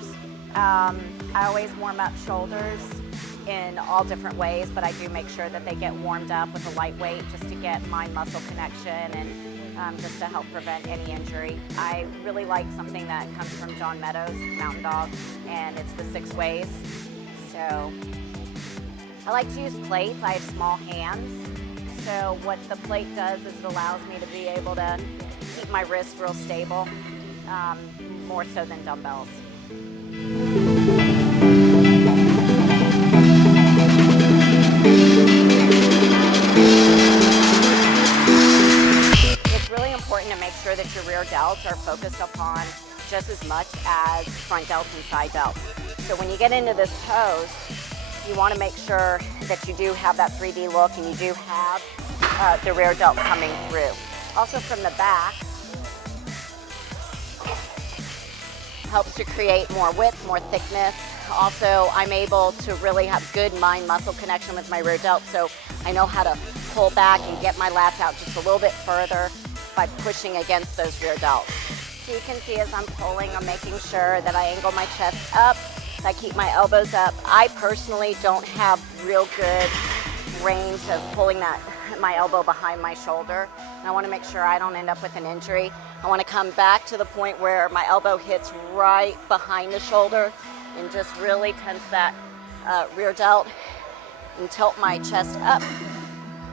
shoulders. I always warm up shoulders in all different ways, but I do make sure that they get warmed up with a light weight just to get mind muscle connection and just to help prevent any injury. I really like something that comes from John Meadows, Mountain Dog, and it's the 6 ways. So I like to use plates. I have small hands. So what the plate does is it allows me to be able to keep my wrist real stable, more so than dumbbells. It's really important to make sure that your rear delts are focused upon just as much as front delts and side delts. So when you get into this pose, you want to make sure that you do have that 3D look and you do have the rear delt coming through. Also from the back, helps to create more width, more thickness. Also, I'm able to really have good mind-muscle connection with my rear delt, so I know how to pull back and get my lats out just a little bit further by pushing against those rear delts. So you can see as I'm pulling, I'm making sure that I angle my chest up, that I keep my elbows up. I personally don't have real good range of pulling my elbow behind my shoulder. And I want to make sure I don't end up with an injury. I want to come back to the point where my elbow hits right behind the shoulder and just really tense that rear delt and tilt my chest up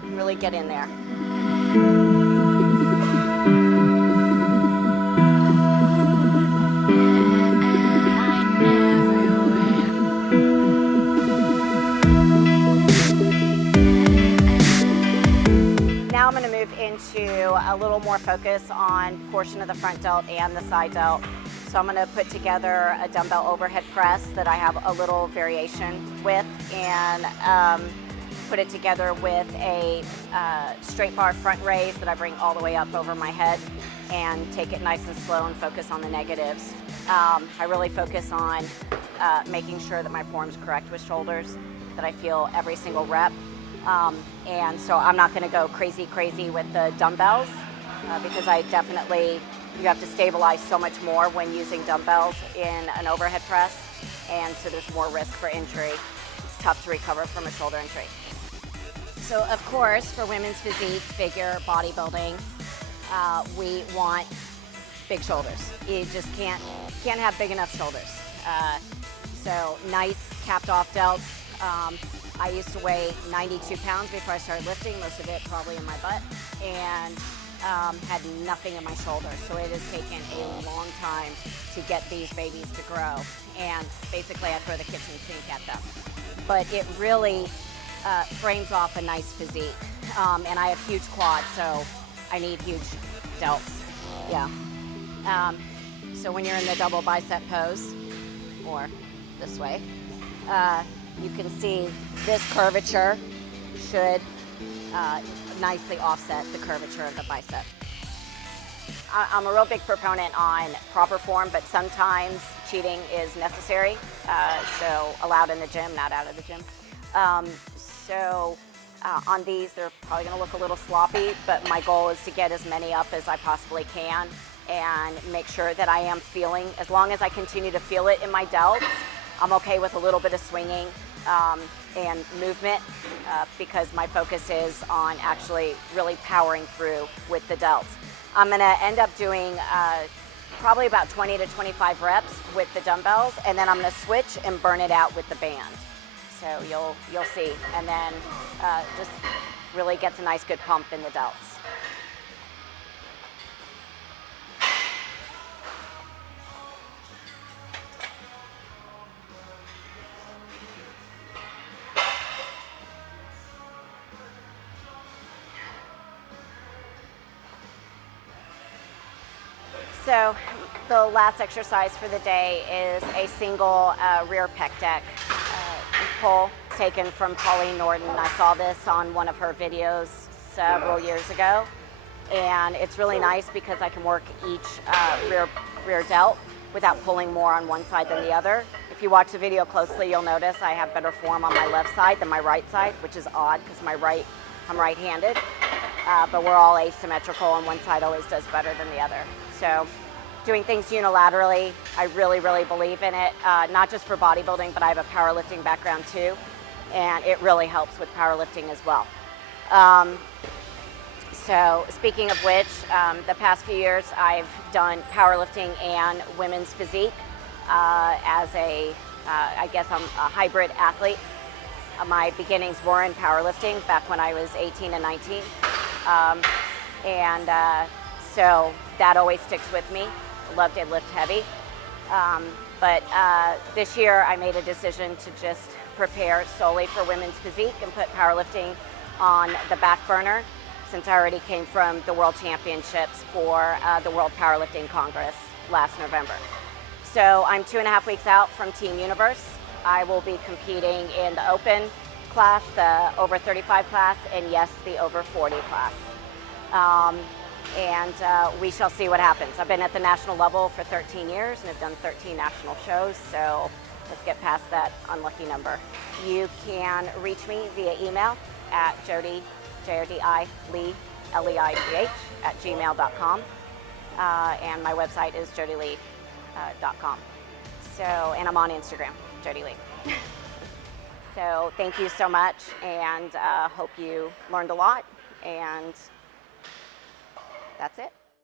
and really get in there. Now I'm going to move into a little more focus on portion of the front delt and the side delt. So I'm going to put together a dumbbell overhead press that I have a little variation with, and put it together with a straight bar front raise that I bring all the way up over my head and take it nice and slow and focus on the negatives. I really focus on making sure that my form's correct with shoulders, that I feel every single rep. And so I'm not going to go crazy with the dumbbells because you have to stabilize so much more when using dumbbells in an overhead press, and so there's more risk for injury. It's tough to recover from a shoulder injury. So of course, for women's physique, figure, bodybuilding, we want big shoulders. You just can't have big enough shoulders. So nice capped off delts. I used to weigh 92 pounds before I started lifting, most of it probably in my butt, and had nothing in my shoulders. So it has taken a long time to get these babies to grow. And basically I throw the kitchen sink at them. But it really frames off a nice physique. And I have huge quads, so I need huge delts. Yeah. So when you're in the double bicep pose, or this way, you can see this curvature should nicely offset the curvature of the bicep. I'm a real big proponent on proper form, but sometimes cheating is necessary, so allowed in the gym, not out of the gym. On these, they're probably going to look a little sloppy, but my goal is to get as many up as I possibly can and make sure that I am feeling, as long as I continue to feel it in my delts, I'm okay with a little bit of swinging and movement because my focus is on actually really powering through with the delts. I'm going to end up doing probably about 20 to 25 reps with the dumbbells, and then I'm going to switch and burn it out with the band. So you'll see, and then just really gets a nice good pump in the delts. So the last exercise for the day is a single rear pec deck pull taken from Pauline Norton. I saw this on one of her videos several years ago, and it's really nice because I can work each rear delt without pulling more on one side than the other. If you watch the video closely, you'll notice I have better form on my left side than my right side, which is odd because I'm right-handed, but we're all asymmetrical and one side always does better than the other. So doing things unilaterally. I really, really believe in it, not just for bodybuilding, but I have a powerlifting background too, and it really helps with powerlifting as well. So speaking of which, the past few years I've done powerlifting and women's physique as I guess I'm a hybrid athlete. My beginnings were in powerlifting back when I was 18 and 19. So that always sticks with me. Love to lift heavy. But this year I made a decision to just prepare solely for women's physique and put powerlifting on the back burner, since I already came from the World Championships for the World Powerlifting Congress last November. So I'm 2.5 weeks out from Team Universe. I will be competing in the open class, the over 35 class, and yes, the over 40 class. We shall see what happens. I've been at the national level for 13 years and have done 13 national shows, so let's get past that unlucky number. You can reach me via email at Jodi, J-O-D-I, Lee, L-E-I-G-H, @gmail.com. And my website is jodilee.com. And I'm on Instagram, Jodi Lee. So thank you so much, and hope you learned a lot, and that's it.